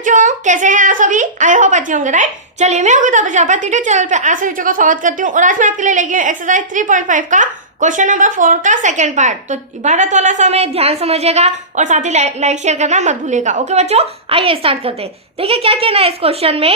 बच्चों, कैसे हैं आप सभी? आई होप अच्छे होंगे, राइट। चलिए, मैं होगी तो प्रजापति यूट्यूब चैनल पे आप सभी बच्चों का स्वागत करती हूँ और आज मैं आपके लिए लेके एक्सरसाइज 3.5 का क्वेश्चन नंबर 4 का सेकंड पार्ट। तो इबादत वाला समय ध्यान समझिएगा और साथ ही लाइक शेयर करना मत भूलिएगा। ओके बच्चों, आइए स्टार्ट करते हैं। देखिए क्या कहना है इस क्वेश्चन में।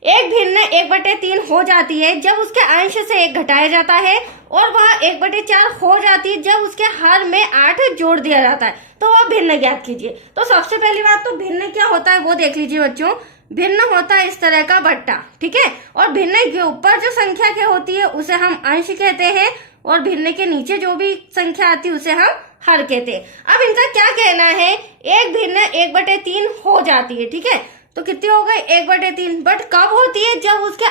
एक भिन्न 1/3 हो जाती है जब उसके अंश से 1 घटाया जाता है और वह 1/4 हो जाती है जब उसके हर में 8 जोड़ दिया जाता है। तो वह भिन्न ज्ञात कीजिए। तो सबसे पहली बात तो भिन्न क्या होता है वो देख लीजिए बच्चों। भिन्न होता है इस तरह का बट्टा, ठीक है। और भिन्न के ऊपर जो संख्या क्या होती है उसे हम अंश कहते हैं और भिन्न के नीचे जो भी संख्या आती है उसे हम हर कहते हैं। अब इनका क्या कहना है, एक भिन्न 1/3 हो जाती है, ठीक है। तो कितनी हो गई 1/3, बट कब होती है जब उसके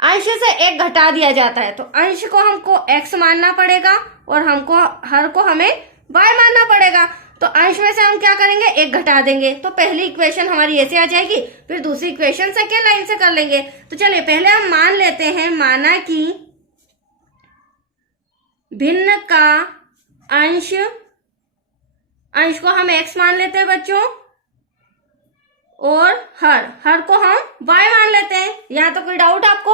अंश से 1 घटा दिया जाता है। तो अंश को हमको x मानना पड़ेगा और हमको हर को हमें y मानना पड़ेगा। तो अंश में से हम क्या करेंगे 1 घटा देंगे। तो पहली इक्वेशन हमारी ऐसे आ जाएगी, फिर दूसरी इक्वेशन सेकेंड लाइन से कर लेंगे। तो चलिए पहले हम मान लेते हैं, माना कि भिन्न का अंश को हम x मान लेते हैं बच्चों और हर को हम y मान लेते हैं। यहाँ तो कोई डाउट आपको?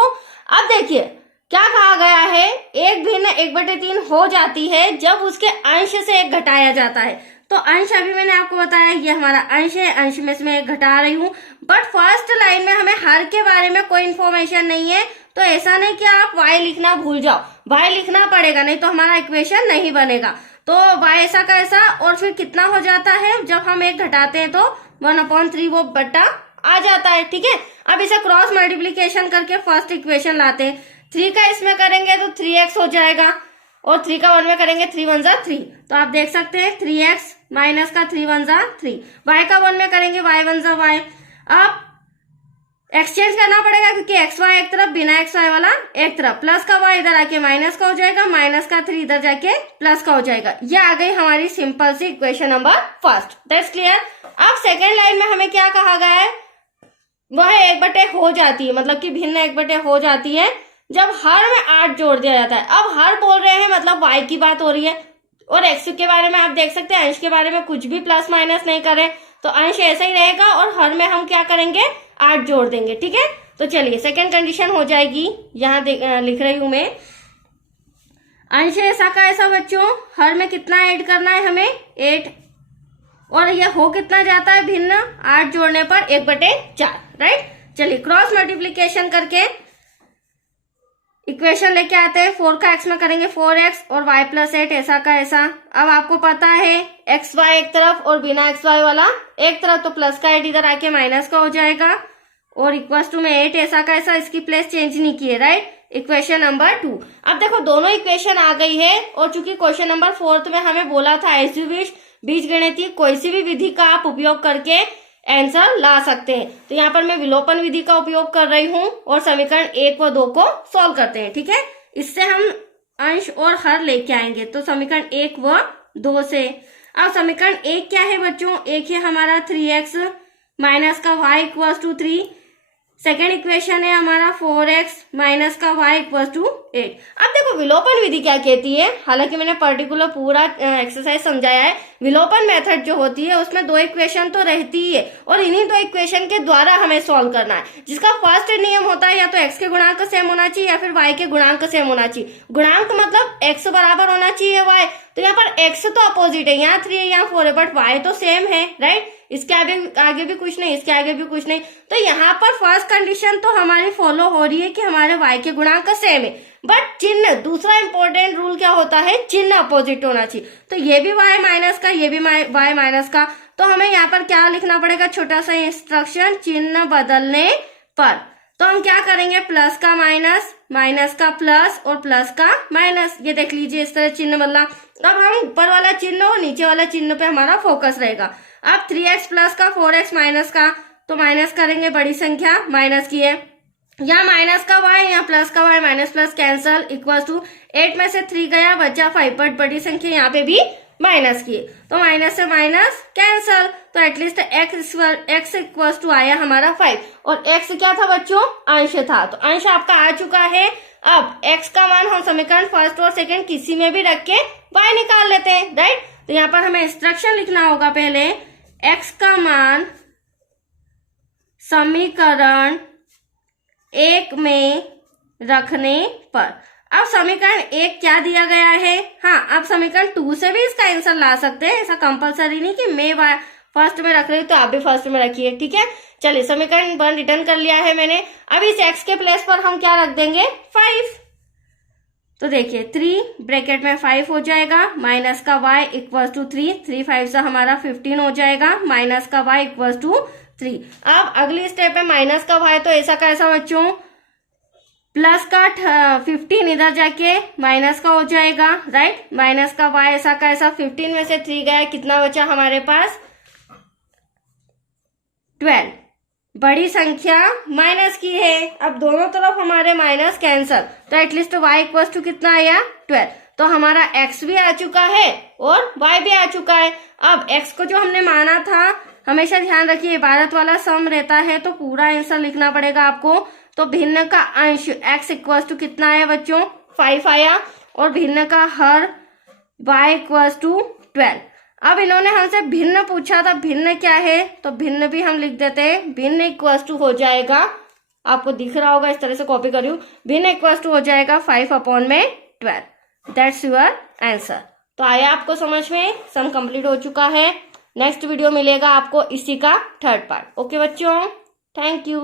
अब देखिए क्या कहा गया है, एक भिन्न 1/3 हो जाती है जब उसके अंश से 1 घटाया जाता है। तो अंश अभी मैंने आपको बताया ये हमारा अंश है, अंश में से मैं 1 घटा रही हूँ। बट फर्स्ट लाइन में हमें हर के बारे में कोई इन्फॉर्मेशन नहीं है। तो ऐसा नहीं कि आप y लिखना भूल जाओ, y लिखना पड़ेगा, नहीं तो हमारा इक्वेशन नहीं बनेगा। तो y ऐसा का ऐसा, और फिर कितना हो जाता है जब हम 1 घटाते हैं तो 1/3 वो बट्टा आ जाता है, ठीक है। अब इसे क्रॉस मल्टीप्लीकेशन करके फर्स्ट इक्वेशन लाते हैं। 3 का इसमें करेंगे तो 3x हो जाएगा और 3 का 1 में करेंगे 3 1 जा 3। तो आप देख सकते हैं 3x माइनस का 3 1 जा 3। y का 1 में करेंगे y 1 जा y। अब एक्सचेंज करना पड़ेगा क्योंकि xy एक तरफ, बिना xy वाला एक तरफ। प्लस का y इधर आके माइनस का हो जाएगा, माइनस का 3 इधर जाके प्लस का हो जाएगा। ये आ गई हमारी सिंपल सी equation number first. That's clear. अब सेकेंड लाइन में हमें क्या कहा गया है, वह 1/1 हो जाती है, मतलब कि भिन्न 1/1 हो जाती है जब हर में 8 जोड़ दिया जाता है। अब हर बोल रहे हैं मतलब y की बात हो रही है और x के बारे में आप देख सकते हैं अंश के बारे में कुछ भी प्लस माइनस नहीं करें, तो अंश ऐसा ही रहेगा और हर में हम क्या करेंगे 8 जोड़ देंगे, ठीक है। तो चलिए सेकेंड कंडीशन हो जाएगी, यहाँ लिख रही हूं मैं। अंश ऐसा का ऐसा बच्चों, हर में कितना ऐड करना है हमें 8, और यह हो कितना जाता है भिन्न 8 जोड़ने पर 1/4, राइट। चलिए क्रॉस मल्टीप्लीकेशन करके इक्वेशन लेके आते हैं। 4 का x में करेंगे 4x और y + 8 ऐसा का ऐसा। अब आपको पता है xy एक तरफ और बिना xy वाला एक तरफ, तो प्लस का 8 इधर आके माइनस का हो जाएगा और इक्वल्स टू में 8 ऐसा का ऐसा। इसकी प्लेस चेंज नहीं किए, राइट। Equation number 2। अब देखो दोनों इक्वेशन आ गई है और चूंकि क्वेश्चन नंबर 4 में हमें बोला था ऐसी बीजगणितीय कोई सी भी विधि का आप उपयोग करके आंसर ला सकते हैं। तो यहाँ पर मैं विलोपन विधि का उपयोग कर रही हूँ और समीकरण 1 व 2 को सॉल्व करते हैं, ठीक है। इससे हम अंश और हर लेके आएंगे। तो समीकरण 1 व 2 से। अब समीकरण 1 क्या है बच्चों, 1 है हमारा 3x माइनस का y = 3। सेकेंड इक्वेशन है हमारा 4x माइनस का y = 8। अब देखो विलोपन विधि क्या कहती है, हालांकि मैंने पर्टिकुलर पूरा एक्सरसाइज समझाया है। विलोपन मेथड जो होती है उसमें 2 इक्वेशन तो रहती ही है और इन्हीं 2 इक्वेशन के द्वारा हमें सॉल्व करना है, जिसका फर्स्ट नियम होता है या तो x के गुणांक सेम होना चाहिए या फिर y के गुणांक सेम होना चाहिए। गुणांक मतलब x बराबर होना चाहिए y। तो यहाँ पर x तो अपोजिट है, यहाँ 3 है यहाँ 4 है, बट y तो सेम है, राइट। इसके आगे भी कुछ नहीं, इसके आगे भी कुछ नहीं। तो यहाँ पर फर्स्ट कंडीशन तो हमारी फॉलो हो रही है कि हमारे y के गुणांक सेम है, बट चिन्ह, दूसरा इंपॉर्टेंट रूल क्या होता है, चिन्ह अपोजिट होना चाहिए। तो ये भी y माइनस का, ये भी y माइनस का। तो हमें यहाँ पर क्या लिखना पड़ेगा, छोटा सा इंस्ट्रक्शन, चिन्ह बदलने पर। तो हम क्या करेंगे, प्लस का माइनस, माइनस का प्लस और प्लस का माइनस। ये देख लीजिए इस तरह चिन्ह बदला। अब हम ऊपर वाला चिन्ह और नीचे वाला चिन्ह पे हमारा फोकस रहेगा। अब 3x प्लस का 4x माइनस का, तो माइनस करेंगे बड़ी संख्या, माइनस की है, यहाँ माइनस का y, यहाँ प्लस का y, minus plus cancel, equal to 8 में से 3 गया बचा 5, बट बड़ी संख्या यहाँ पे भी माइनस की, तो माइनस से माइनस कैंसल। तो एटलीस्ट x इक्वल टू आया हमारा 5 और x क्या था बच्चों, अंश था। तो अंश आपका आ चुका है। अब x का मान हम समीकरण फर्स्ट और सेकंड किसी में भी रख के y निकाल लेते हैं, राइट। तो यहाँ पर हमें इंस्ट्रक्शन लिखना होगा, पहले x का मान समीकरण 1 में रखने पर। अब समीकरण 1 क्या दिया गया है, हाँ आप समीकरण 2 से भी इसका आंसर ला सकते हैं, ऐसा कंपलसरी नहीं कि मैं फर्स्ट में रख रही हूँ तो आप भी फर्स्ट में रखिए, ठीक है। चलिए समीकरण 1 रिटर्न कर लिया है मैंने। अब इस x के प्लेस पर हम क्या रख देंगे, 5। तो देखिए 3 ब्रैकेट में 5 हो जाएगा, माइनस का y इक्वल टू 3, 3 5 से हमारा 15 हो जाएगा, माइनस का y इक्वल टू 3। अब अगली स्टेप है माइनस का y, तो ऐसा कैसा बच्चों, प्लस का 15 इधर जाके माइनस का हो जाएगा, राइट। माइनस का y ऐसा कैसा, 15 में से 3 गया, कितना बचा हमारे पास, 12। बड़ी संख्या माइनस की है, अब दोनों तरफ हमारे माइनस कैंसल, तो एटलीस्ट y इक्वल टू कितना आया, 12। तो हमारा x भी आ चुका है और y भी आ चुका है। अब x को जो हमने माना था, हमेशा ध्यान रखिए इबारत वाला सम रहता है तो पूरा आंसर लिखना पड़ेगा आपको। तो भिन्न का अंश x इक्वल टू कितना आया बच्चों, 5 आया, और भिन्न का हर y इक्वल टू 12। अब इन्होंने हमसे भिन्न पूछा था, भिन्न क्या है, तो भिन्न भी हम लिख देते हैं, भिन्न इक्वल टू हो जाएगा, आपको दिख रहा होगा इस तरह से कॉपी करियो, भिन्न इक्वल टू हो जाएगा 5/12। That's your answer. तो आया आपको समझ में, सम कंप्लीट हो चुका है। नेक्स्ट वीडियो मिलेगा आपको इसी का 3rd पार्ट। ओके बच्चों, थैंक यू।